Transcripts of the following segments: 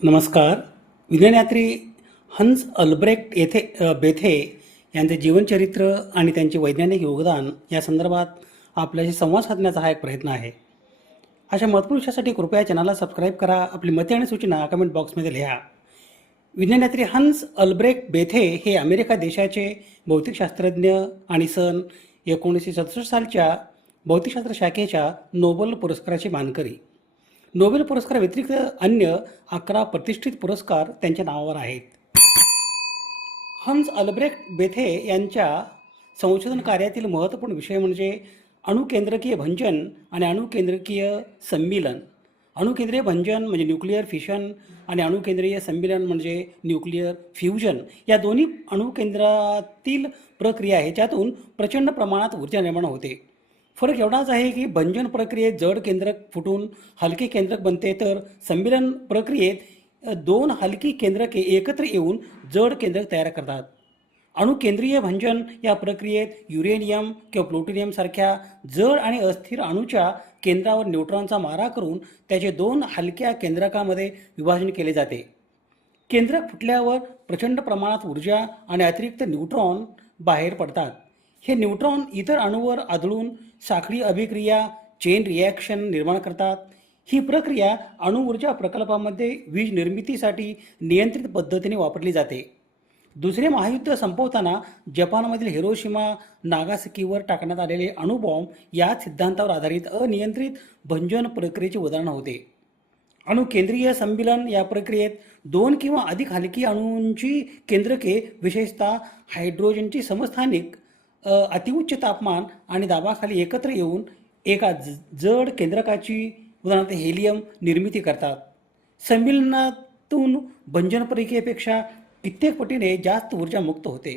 नमस्कार. विज्ञानयात्री हन्स बेथे यांचे जीवनचरित्र आणि त्यांचे वैज्ञानिक योगदान या संदर्भात आपल्याशी संवाद साधण्याचा हा एक प्रयत्न आहे. अशा महत्त्वपूर्ण विषयासाठी कृपया चॅनलला सबस्क्राईब करा. आपली मते आणि सूचना कमेंट बॉक्समध्ये लिहा. विज्ञानयात्री हन्स अल्ब्रेक्ट बेथे हे अमेरिका देशाचे भौतिकशास्त्रज्ञ आणि सन 1967 सालच्या भौतिकशास्त्र शाखेच्या नोबेल पुरस्काराचे मानकरी. नोबेल पुरस्कार व्यतिरिक्त अन्य 11 प्रतिष्ठित पुरस्कार त्यांच्या नावावर आहेत. हन्स अल्ब्रेक्ट बेथे यांच्या संशोधन कार्यातील महत्त्वपूर्ण विषय म्हणजे अणुकेंद्रकीय भंजन आणि अणुकेंद्रकीय सम्मिलन. अणुकेंद्रीय भंजन म्हणजे न्यूक्लिअर फिशन आणि अणुकेंद्रीय सम्मिलन म्हणजे न्यूक्लिअर फ्युजन. या दोन्ही अणुकेंद्रातील प्रक्रिया आहे ज्यातून प्रचंड प्रमाणात ऊर्जा निर्माण होते. फरक एवढाच आहे की भंजन प्रक्रियेत जड केंद्रक फुटून हलके केंद्रक बनते, तर सम्मिलन प्रक्रियेत दोन हलकी केंद्रके एकत्र येऊन जड केंद्रक तयार करतात. अणुकेंद्रीय भंजन या प्रक्रियेत युरेनियम किंवा प्लुटोनियम सारख्या जड आणि अस्थिर अणूच्या केंद्रावर न्यूट्रॉनचा मारा करून त्याचे दोन हलक्या केंद्रकामध्ये विभाजन केले जाते. केंद्रक फुटल्यावर प्रचंड प्रमाणात ऊर्जा आणि अतिरिक्त न्यूट्रॉन बाहेर पडतात. हे न्यूट्रॉन इतर अणूवर आदळून साखळी अभिक्रिया चेन रिॲक्शन निर्माण करतात. ही प्रक्रिया अणुऊर्जा प्रकल्पामध्ये वीज निर्मितीसाठी नियंत्रित पद्धतीने वापरली जाते. दुसरे महायुद्ध संपवताना जपानमधील हिरोशिमा नागासाकीवर टाकण्यात आलेले अणुबॉम्ब याच सिद्धांतावर आधारित अनियंत्रित भंजन प्रक्रियेचे उदाहरण होते. अणुकेंद्रीय सम्मिलन या प्रक्रियेत दोन किंवा अधिक हलकी अणूंची केंद्रके, विशेषतः हायड्रोजनची समस्थानिक अतिउच्च तापमान आणि दाबाखाली एकत्र येऊन एका जड केंद्रकाची, उदाहरणार्थ हेलियम, निर्मिती करतात. सम्मिलनातून भंजन प्रक्रियेपेक्षा कित्येक पटीने जास्त ऊर्जा मुक्त होते.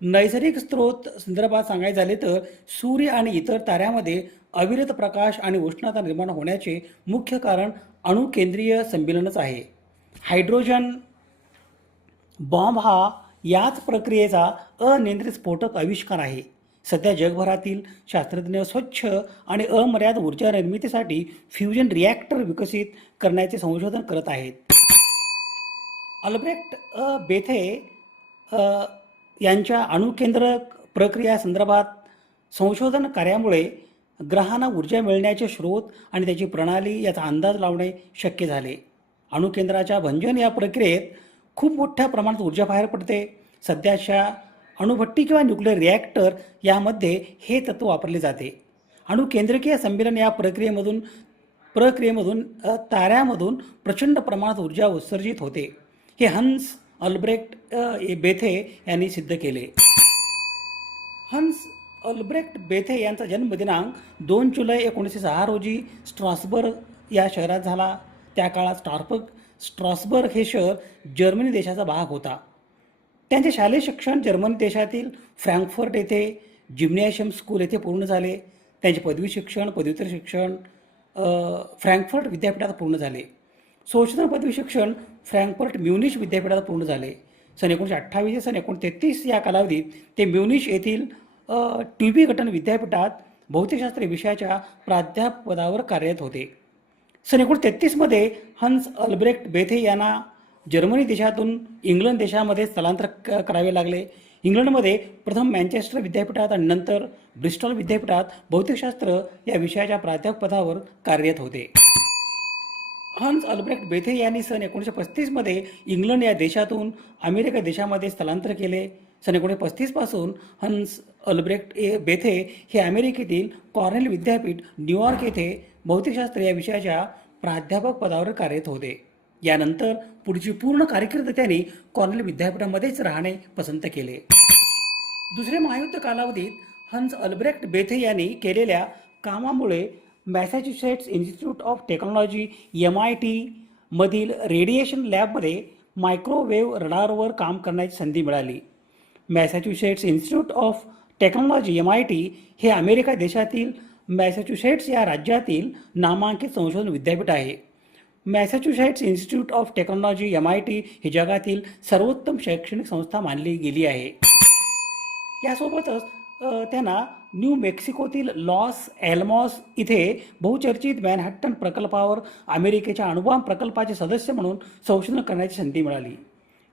नैसर्गिक स्रोत संदर्भात सांगायचे झाले तर सूर्य आणि इतर ताऱ्यामध्ये अविरत प्रकाश आणि उष्णता निर्माण होण्याचे मुख्य कारण अणुकेंद्रीय सम्मिलनच आहे. हायड्रोजन बॉम्ब हा याच प्रक्रियेचा अनियंत्रित स्फोटक आविष्कार आहे. सध्या जगभरातील शास्त्रज्ञ स्वच्छ आणि अमर्याद ऊर्जा निर्मितीसाठी फ्युजन रिॲक्टर विकसित करण्याचे संशोधन करत आहेत. अल्ब्रेक्ट बेथे यांच्या अणुकेंद्रक प्रक्रिया संदर्भात संशोधन कार्यामुळे ग्रहांना ऊर्जा मिळण्याचे स्रोत आणि त्याची प्रणाली याचा अंदाज लावणे शक्य झाले. अणुकेंद्राच्या भंजन या प्रक्रियेत खूप मोठ्या प्रमाणात ऊर्जा बाहेर पडते. सध्याच्या अणुभट्टी किंवा न्यूक्लिअर रिॲक्टर यामध्ये हे तत्त्व वापरले जाते. अणुकेंद्रकीय सम्मिलन या प्रक्रियेमधून ताऱ्यामधून प्रचंड प्रमाणात ऊर्जा उत्सर्जित होते. हे हन्स अल्ब्रेक्ट बेथे यांनी सिद्ध केले. हन्स अल्ब्रेक्ट बेथे यांचा जन्मदिनांक 2 जुलै 1906 रोजी स्ट्रॉसबर्ग या शहरात झाला. त्या काळात स्ट्रॉसबर्ग हे शहर जर्मनी देशाचा भाग होता. त्यांचे शालेय शिक्षण जर्मनी देशातील फ्रँकफर्ट येथे जिम्नॅशियम स्कूल येथे पूर्ण झाले. त्यांचे पदव्युत्तर शिक्षण फ्रँकफर्ट विद्यापीठात पूर्ण झाले. संशोधन पदवी शिक्षण फ्रँकफर्ट म्युनिच विद्यापीठात पूर्ण झाले. सन 1928 ते सन 1933 या कालावधीत ते म्युनिच येथील ट्युबिंगन विद्यापीठात भौतिकशास्त्र विषयाच्या प्राध्यापकपदावर कार्यरत होते. सन 1933 हन्स अल्ब्रेक्ट बेथे यांना जर्मनी देशातून इंग्लंड देशामध्ये स्थलांतर करावे लागले. इंग्लंडमध्ये प्रथम मँचेस्टर विद्यापीठात आणि नंतर ब्रिस्टॉल विद्यापीठात भौतिकशास्त्र या विषयाच्या प्राध्यापकपदावर कार्यरत होते. हन्स अल्ब्रेक्ट बेथे यांनी सन 1935 इंग्लंड या देशातून अमेरिका देशामध्ये स्थलांतर केले. सन 1935 पासून हन्स अल्ब्रेक्ट बेथे हे अमेरिकेतील कॉर्नेल विद्यापीठ न्यूयॉर्क येथे भौतिकशास्त्र या विषयाच्या प्राध्यापक पदावर कार्यरत होते. यानंतर पुढची पूर्ण कारकीर्द त्यांनी कॉर्नेल विद्यापीठामध्येच राहणे पसंत केले. दुसरे महायुद्ध कालावधीत हन्स अल्ब्रेक्ट बेथे यांनी केलेल्या कामामुळे Massachusetts institute of technology MIT मधील रेडिएशन लॅबमध्ये मायक्रोवेव्ह रडारवर काम करण्याची संधी मिळाली. Massachusetts institute of technology MIT हे अमेरिका देशातील मॅसॅच्युसेट्स या राज्यातील नामांकित संशोधन विद्यापीठ आहे. Massachusetts institute of technology MIT ही जगातील सर्वोत्तम शैक्षणिक संस्था मानली गेली आहे. यासोबतच त्यांना न्यू मेक्सिकोतील लॉस एल्मॉस इथे बहुचर्चित मॅनहॅटन प्रकल्पावर अमेरिकेच्या अणुबॉम्ब प्रकल्पाचे सदस्य म्हणून संशोधन करण्याची संधी मिळाली.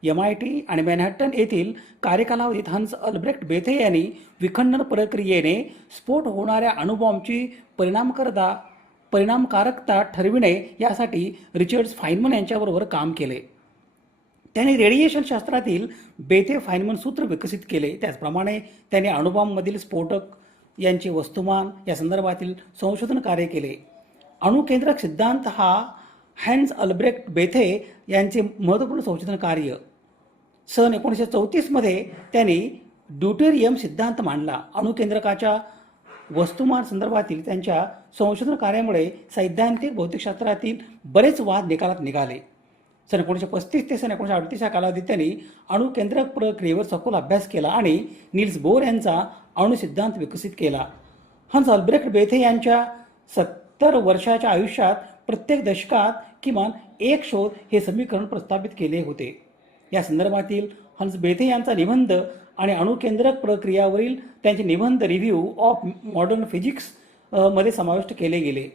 MIT आणि मॅनहॅटन येथील कार्यकालावधीत हन्स अल्ब्रेक्ट बेथे यांनी विखंडन प्रक्रियेने स्फोट होणाऱ्या अणुबॉम्बची परिणामकारकता ठरविणे यासाठी रिचर्ड फाइनमन यांच्याबरोबर काम केले. त्यांनी रेडिएशन शास्त्रातील बेथे फाइनमन सूत्र विकसित केले. त्याचप्रमाणे त्यांनी अणुबॉम्बमधील स्फोटक यांचे वस्तुमान या संदर्भातील संशोधन कार्य केले. अणुकेंद्रक सिद्धांत हा हॅन्स अल्ब्रेक्ट बेथे यांचे महत्त्वपूर्ण संशोधन कार्य. सन 1934 त्यांनी ड्यूटेरियम सिद्धांत मांडला. अणुकेंद्रकाच्या वस्तुमान संदर्भातील त्यांच्या संशोधन कार्यामुळे सैद्धांतिक भौतिकशास्त्रातील बरेच वाद निकालात निघाले. सन 1935 ते सन 1938 या कालावधीत त्यांनी अणुकेंद्रक प्रक्रियेवर सखोल अभ्यास केला आणि नील्स बोर यांचा अणुसिद्धांत विकसित केला. हन्स अल्ब्रेक्ट बेथे यांच्या 70 वर्षाच्या आयुष्यात प्रत्येक दशकात किमान एक शोध हे समीकरण प्रस्थापित केले होते. या संदर्भातील हन्स बेथे यांचा निबंध आणि अणुकेंद्रक प्रक्रियावरील त्यांचे निबंध रिव्ह्यू ऑफ मॉडर्न फिजिक्स मध्ये समाविष्ट केले गेले.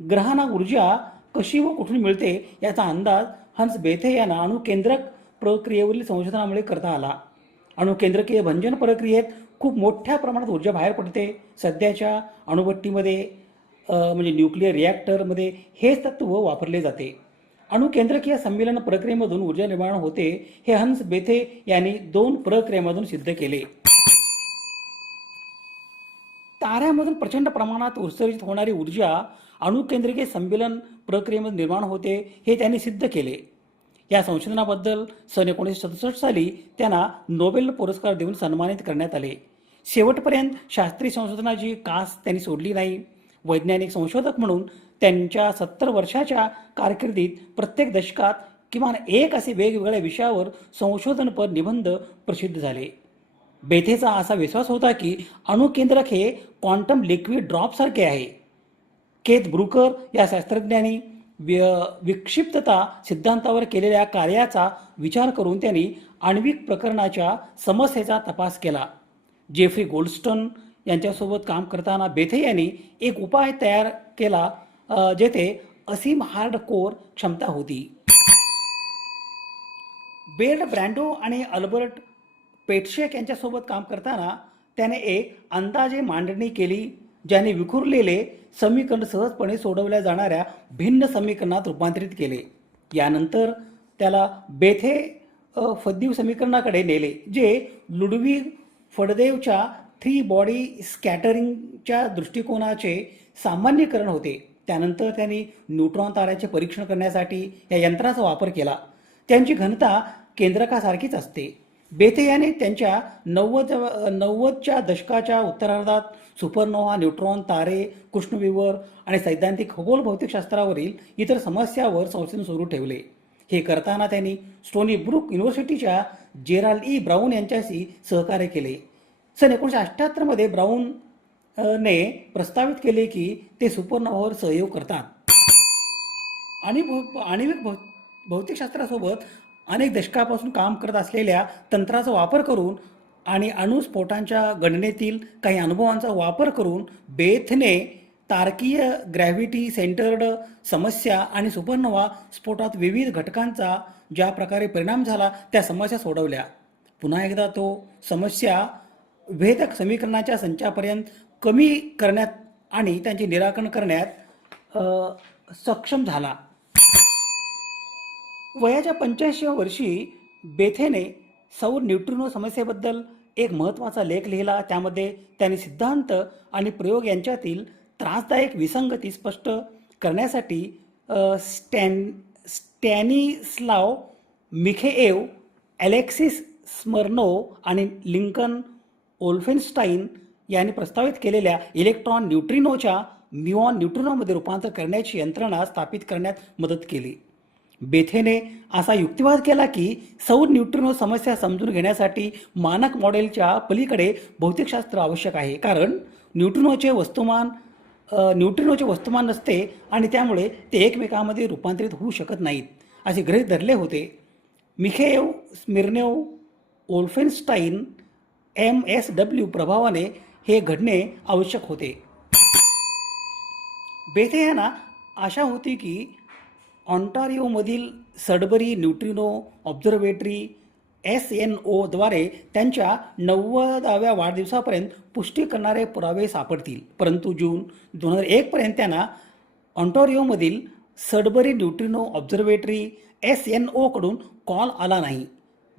ग्रहांना ऊर्जा कशी व कुठून मिळते याचा अंदाज हन्स बेथे यांना अणुकेंद्रक प्रक्रियेवरील संशोधनामुळे करता आला. अणुकेंद्रकीय भंजन प्रक्रियेत खूप मोठ्या प्रमाणात ऊर्जा बाहेर पडते. सध्याच्या अणुभट्टीमध्ये म्हणजे न्यूक्लिअर रिॲक्टरमध्ये हेच तत्व वापरले जाते. अणुकेंद्रकीय संमेलन प्रक्रियेमधून ऊर्जा निर्माण होते हे हन्स बेथे यांनी 2 प्रक्रियेमधून सिद्ध केले. ताऱ्यामधून प्रचंड प्रमाणात उत्सर्जित होणारी ऊर्जा अणुकेंद्रकीय संमेलन प्रक्रियेमध्ये निर्माण होते हे त्यांनी सिद्ध केले. या संशोधनाबद्दल सन 1967 साली त्यांना नोबेल पुरस्कार देऊन सन्मानित करण्यात आले. शेवटपर्यंत शास्त्रीय संशोधनाची कास त्यांनी सोडली नाही. वैज्ञानिक संशोधक म्हणून त्यांच्या 70 वर्षाच्या कारकिर्दीत प्रत्येक दशकात किमान एक असे वेगवेगळ्या विषयावर संशोधनपर निबंध प्रसिद्ध झाले. बेथेचा असा विश्वास होता की अणुकेंद्रक हे क्वांटम लिक्विड ड्रॉपसारखे आहे. केथ ब्रुकर या शास्त्रज्ञांनी विक्षिप्तता सिद्धांतावर केलेल्या कार्याचा विचार करून त्यांनी आण्विक प्रकरणाच्या समस्येचा तपास केला. जेफ्री गोल्डस्टोन यांच्यासोबत काम करताना बेथे यांनी एक उपाय तयार केला जेथे असीम हार्ड कोर क्षमता होती. बेर्ड ब्रँडो आणि अल्बर्ट पेटशेक यांच्यासोबत काम करताना त्याने एक अंदाजे मांडणी केली ज्याने विखुरलेले समीकरण सहजपणे सोडवल्या जाणाऱ्या भिन्न समीकरणात रूपांतरित केले. यानंतर त्याला बेथे फद्दीव समीकरणाकडे नेले जे लुडविग फडदेवच्या 3 बॉडी स्कॅटरिंगच्या दृष्टिकोनाचे सामान्यीकरण होते. त्यानंतर त्यांनी न्यूट्रॉन ताऱ्याचे परीक्षण करण्यासाठी या यंत्राचा वापर केला. त्यांची घनता केंद्रकासारखीच असते. बेथे याने त्यांच्या 90च्या दशकाच्या उत्तरार्धात सुपरनोव्हा, न्यूट्रॉन तारे, कृष्णविवर आणि सैद्धांतिक खगोल भौतिकशास्त्रावरील इतर समस्यावर संशोधन सुरू ठेवले. हे करताना त्यांनी स्टोनी ब्रुक युनिव्हर्सिटीच्या जेराल्ड ई ब्राऊन यांच्याशी सहकार्य केले. सन 1978 ब्राऊन ने प्रस्तावित केले की ते सुपरनोव्हावर सहयोग करतात आणि आण्विक भौतिकशास्त्रासोबत अनेक दशकापासून काम करत असलेल्या तंत्राचा वापर करून आणि अणुस्फोटांच्या गणनेतील काही अनुभवांचा वापर करून बेथने तारकीय ग्रॅव्हिटी सेंटर्ड समस्या आणि सुपरनोव्हा स्फोटात विविध घटकांचा ज्या प्रकारे परिणाम झाला त्या समस्या सोडवल्या. पुन्हा एकदा तो समस्या भेदक समीकरणाच्या संचापर्यंत कमी करण्यात आणि त्यांचे निराकरण करण्यात सक्षम झाला. वयाच्या 85व्या वर्षी बेथेने सौर न्यूट्रिनो समस्येबद्दल एक महत्त्वाचा लेख लिहिला. त्यामध्ये त्यांनी सिद्धांत आणि प्रयोग यांच्यातील त्रासदायक विसंगती स्पष्ट करण्यासाठी स्टॅनिस्लाव मिखेएव, अलेक्सिस स्मर्नोव आणि लिंकन ओल्फेनस्टाईन यांनी प्रस्तावित केलेल्या इलेक्ट्रॉन न्यूट्रिनोच्या म्युऑन न्यूट्रिनोमध्ये रूपांतर करण्याची यंत्रणा स्थापित करण्यात मदत केली. बेथेने असा युक्तिवाद केला की सौर न्यूट्रिनो समस्या समजून घेण्यासाठी मानक मॉडेलच्या पलीकडे भौतिकशास्त्र आवश्यक आहे, कारण न्यूट्रिनोचे वस्तुमान नसते आणि त्यामुळे ते एकमेकांमध्ये रूपांतरित होऊ शकत नाहीत असे गृहीत धरले होते. मिखेएव, स्मिर्नोव, ओल्फेनस्टाईन, MSW प्रभावाने हे घडणे आवश्यक होते. बेथे यांना आशा होती की ऑन्टारिओमधील सडबरी न्यूट्रिनो ऑब्झर्वेटरी SNOद्वारे त्यांच्या 90व्या वाढदिवसापर्यंत पुष्टी करणारे पुरावे सापडतील. परंतु जून 2001पर्यंत त्यांना ऑन्टारिओमधील सडबरी न्यूट्रिनो ऑब्झर्वेटरी SNOकडून कॉल आला नाही.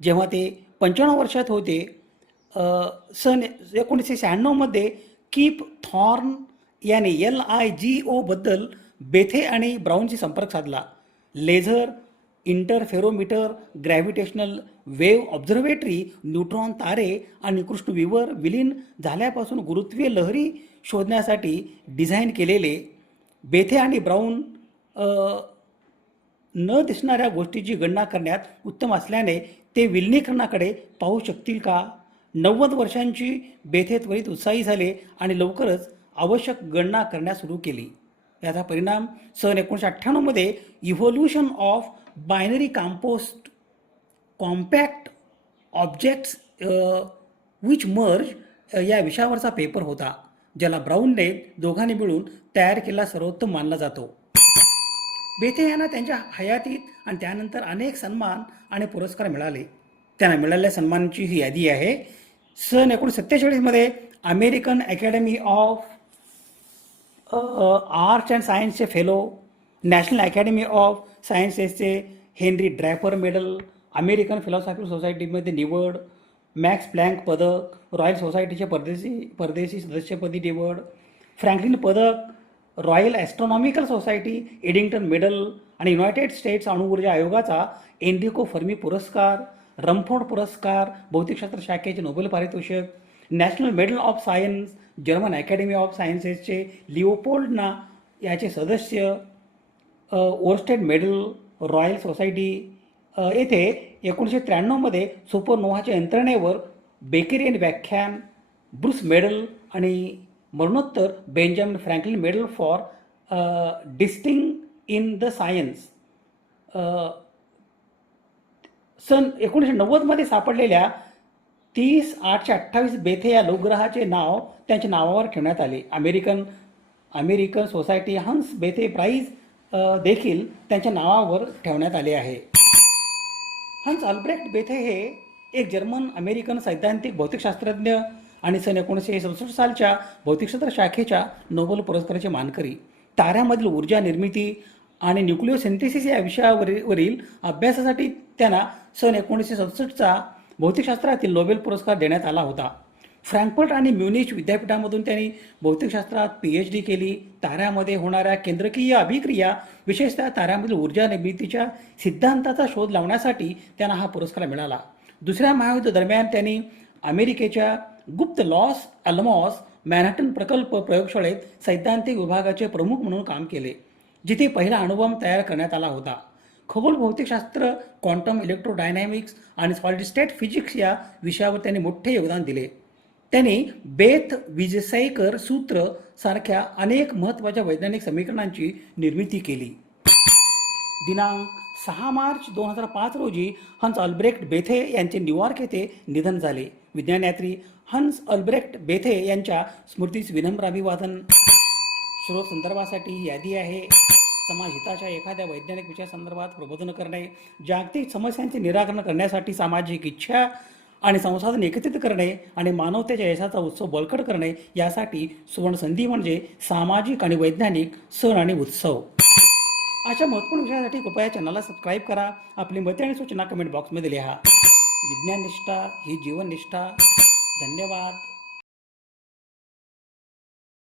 जेव्हा ते 95 वर्षात होते, सन 1996मध्ये कीप थॉर्न याने LIGO बद्दल बेथे आणि ब्राऊनशी संपर्क साधला. Laser interferometer, gravitational wave observatory neutron तारे आणि कृष्णविवर विलीन झाल्यापासून गुरुत्वीय लहरी शोधण्यासाठी डिझाईन केलेले. बेथे आणि ब्राऊन न दिसणाऱ्या गोष्टीची गणना करण्यात उत्तम असल्याने ते विलिनीकरणाकडे पाहू शकतील का? 90 वर्षांची बेथे त्वरित उत्साही झाले आणि लवकरच आवश्यक गणना करण्यास सुरू केली. याचा परिणाम सन 1998मध्ये evolution of binary compost compact objects which merge या विषयावरचा पेपर होता, ज्याला ब्राऊनने दोघांनी मिळून तयार केला सर्वोत्तम मानला जातो. बेथे यांना त्यांच्या हयातीत आणि त्यानंतर अनेक सन्मान आणि पुरस्कार मिळाले. त्यांना मिळालेल्या सन्मानांची ही यादी आहे. सन 1947मध्ये American Academy of Arts and सायन्सचे फेलो, नॅशनल अकॅडमी ऑफ सायन्सेसचे Henry Draper Medal, American Philosophical सोसायटीमध्ये निवड, मॅक्स प्लँक पदक, रॉयल सोसायटीचे परदेशी सदस्यपदी निवड, फ्रँकलिन पदक, royal astronomical society Eddington medal आणि युनायटेड स्टेट्स अणुऊर्जा आयोगाचा एन्रिको फर्मी पुरस्कार, रमफोर्ड पुरस्कार, भौतिकशास्त्र शाखेचे नोबेल पारितोषिक, National Medal of Science, German Academy of सायन्सेसचे लिओपोल्डना याचे सदस्य, ओरस्टेड मेडल, रॉयल सोसायटी. येथे 1993मध्ये सुपरनोव्हाच्या यंत्रणेवर बेकेरियन व्याख्यान, ब्रूस मेडल आणि मरणोत्तर Benjamin Franklin Medal for distinguish in the science. सन 1990मध्ये सापडलेल्या 30/828 बेथे या लघुग्रहाचे नाव त्यांच्या नावावर ठेवण्यात आले. अमेरिकन सोसायटी हन्स बेथे प्राईज देखील त्यांच्या नावावर ठेवण्यात आले आहे. हन्स अल्ब्रेक्ट बेथे हे एक जर्मन अमेरिकन सैद्धांतिक भौतिकशास्त्रज्ञ आणि सन 1967 सालच्या भौतिकशास्त्र शाखेच्या नोबेल पुरस्काराचे मानकरी. ताऱ्यामधील ऊर्जा निर्मिती आणि न्यूक्लिओसिंथेसिस या विषयावरील अभ्यासासाठी त्यांना सन 1967चा भौतिकशास्त्रातील नोबेल पुरस्कार देण्यात आला होता. फ्रँकफर्ट आणि म्युनिच विद्यापीठामधून त्यांनी भौतिकशास्त्रात PhD केली. ताऱ्यामध्ये होणाऱ्या केंद्रकीय अभिक्रिया, विशेषतः ताऱ्यामधील ऊर्जा निर्मितीच्या सिद्धांताचा शोध लावण्यासाठी त्यांना हा पुरस्कार मिळाला. दुसऱ्या महायुद्ध दरम्यान त्यांनी अमेरिकेच्या गुप्त लॉस अल्मॉस मॅनहॅटन प्रकल्प प्रयोगशाळेत सैद्धांतिक विभागाचे प्रमुख म्हणून काम केले, जिथे पहिला अणुबॉम्ब तयार करण्यात आला होता. खगोल भौतिकशास्त्र, क्वांटम इलेक्ट्रोडायनॅमिक्स आणि सॉलिड स्टेट फिजिक्स या विषयावर त्यांनी मोठे योगदान दिले. त्यांनी बेथ-विजयसाईकर सूत्र सारख्या अनेक महत्त्वाच्या वैज्ञानिक समीकरणांची निर्मिती केली. दिनांक 6 मार्च 2005 रोजी हन्स अल्ब्रेक्ट बेथे यांचे न्यूयॉर्क येथे निधन झाले. विज्ञानयात्री हन्स अल्ब्रेक्ट बेथे यांच्या स्मृतीस विनम्र अभिवादन. स्रोत संदर्भासाठी ही यादी आहे. समाज हिताच्या एखाद्या वैज्ञानिक विषयासंदर्भात प्रबोधन करणे, जागतिक समस्यांचे निराकरण करण्यासाठी सामाजिक इच्छा आणि संसाधन एकत्रित करणे आणि मानवतेच्या यशाचा उत्सव बळकट करणे यासाठी सुवर्णसंधी म्हणजे सामाजिक आणि वैज्ञानिक सण आणि उत्सव. अशा महत्त्वपूर्ण विषयासाठी कृपया चॅनलला सबस्क्राईब करा. आपली मते आणि सूचना कमेंट बॉक्समध्ये लिहा. विज्ञाननिष्ठा ही जीवननिष्ठा. धन्यवाद.